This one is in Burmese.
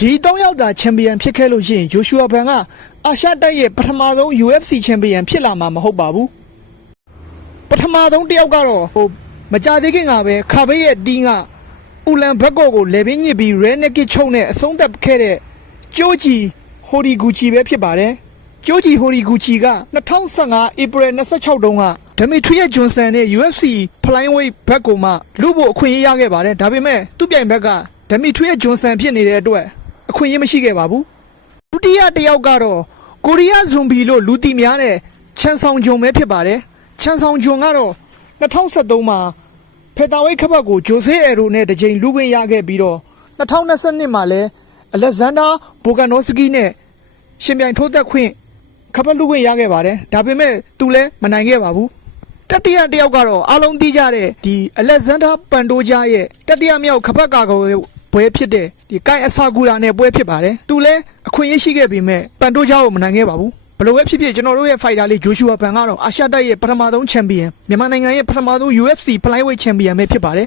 ဒီ3ယောက်သာချန်ပီယံဖြစ်ခဲ့လို့ရှိရင်ဂျိုရှူအာဘန်ကအာရှတိုက်ရဲ့ပထမဆုံး UFC ချန်ပီယံဖြစ်လာမှာမဟုတ်ပါဘူးပထမဆုံးတစ်ယောက်ကတော့မကြသေးခင်ကပဲခါဘေးရဲ့တင်းကဥလန်ဘက်ကောကိုလေပင်းညစ်ပြီးရဲနက်ကစ်ချုံနဲ့အဆုံးသတ်ခဲ့တဲ့ကျိုးဂျီဟိုရီဂူချီပဲဖြစ်ပါတယ်ကျိုးဂျီဟိုရီဂူချီက2015 April 26တုန်းကဒမီထရီယဂျွန်ဆန်နဲ့ UFC Flyweight ဘက်ကိုမှလူဖို့အခွင့်အရေးရခဲ့ပါတယ်ဒါပေမဲ့သူ့ပြိုင်ဘက်ကဒမီထရီယဂျွန်ဆန်ဖြစ်နေတဲ့အတွက်အခွင့်အရေးမရှိခဲ့ပါဘူးဒုတိယတစ်ယောက်ကတော့ကိုရီးယားဇွန်ဘီလို့လူသိများတဲ့ချန်ဆောင်ဂျွန်ပဲဖြစ်ပါတယ်ချန်ဆောင်ဂျွန်ကတော့2013မှာဖက်တာဝိတ်ခပတ်ကိုဂျိုဆေအဲရိုနဲ့တစ်ချိန်လူခွင့်ရခဲ့ပြီးတော့2022မှာလည်းအလက်ဇန်ဒါဘိုကန်နိုစကီနဲ့ရှင်ပြိုင်ထိုးသက်ခွင့်ခပတ်လူခွင့်ရခဲ့ပါတယ်ဒါပေမဲ့သူလည်းမနိုင်ခဲ့ပါဘူးတတိယတစ်ယောက်ကတော့အားလုံးသိကြတဲ့ဒီအလက်ဇန်ဒါပန်တိုဂျာရဲ့တတိယမြောက်ခပတ်ကာကိုပွဲဖြစ်တဲ့ဒီကိုင်အဆာကူလာနဲ့ပွဲဖြစ်ပါတယ်သူလည်းအခွင့်အရေးရှိခဲ့ပေမဲ့ပန်တိုဂျာကိုမနိုင်ခဲ့ပါဘူးဘယ်လိုပဲဖြစ်ဖြစ်ကျွန်တော်တို့ရဲ့ fighter လေးဂျိုရှူအာဘန်ကတော့အာရှတိုက်ရဲ့ပထမဆုံးချန်ပီယံမြန်မာနိုင်ငံရဲ့ပထမဆုံး UFC Flyweight ချန်ပီယံပဲဖြစ်ပါတယ်